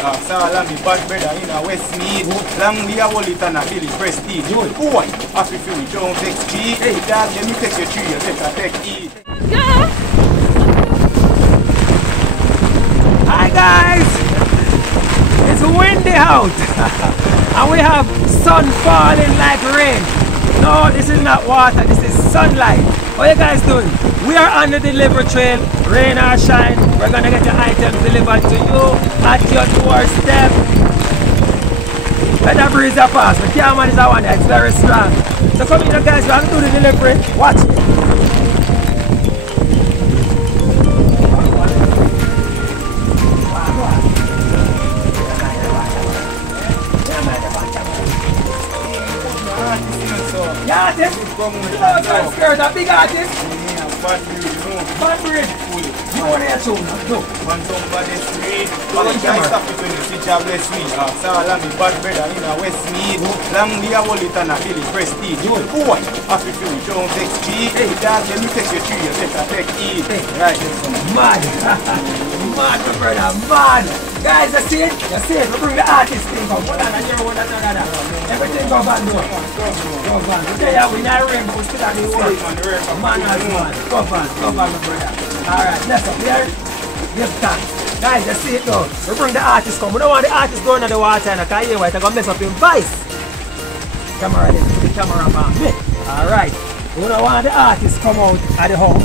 Salami, bad brother in a Westmead. Long we a hold it and a Billy Prestige. Boy, happy feel we don't vex G. Hey dad, let me take your tree, you better take E. Yeah. Hi guys! It's windy out and we have sun falling like rain. No, this is not water, this is sunlight. What are you guys doing? We are on the delivery trail, rain or shine. We're gonna get the items delivered to you at your doorstep. Let the breeze are fast, the camera is one, it's very strong. So come in guys, we're gonna do the delivery. Watch. Artist? No, skirt, a big artist? Bad breed. You want to tune? No. Man, somebody street. All the guys stop it when you see Jobless Sweet. Salami, bad brother in a Westmead. Long we a hold it and a Billy Prestige. Boy, happy feel we don't vex G. Hey dad, let me take your tree, you better take E. Right, mad. Mad, my brother, mad. Guys, you see it? You see it? We bring the artist thing up. Hold on, I hear one another. Everything go bad though. Go bad. Okay, yeah, we not rain, but we still have the work. Man as man. Go bad, my brother. Alright, let's up here. Give thanks. Guys, you see it though? We bring the artist come. We don't want the artist going in the water and I can't hear what they're going to mess up in vice. Camera there, the cameraman. Alright. We don't want the artist come out of the house.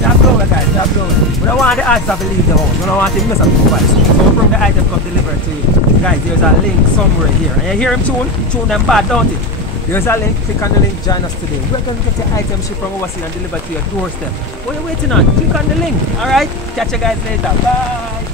Stop blowing guys, stop blowing. We don't want the artist to leave the house. We don't want him to mess up in vice. So we bring the item come delivered to you. Guys, there's a link somewhere here. And you hear him tune them bad, don't it? There's a link, click on the link, join us today. We're going to get your item shipped from overseas and delivered to your doorstep. What are you waiting on? Click on the link, alright? Catch you guys later, bye!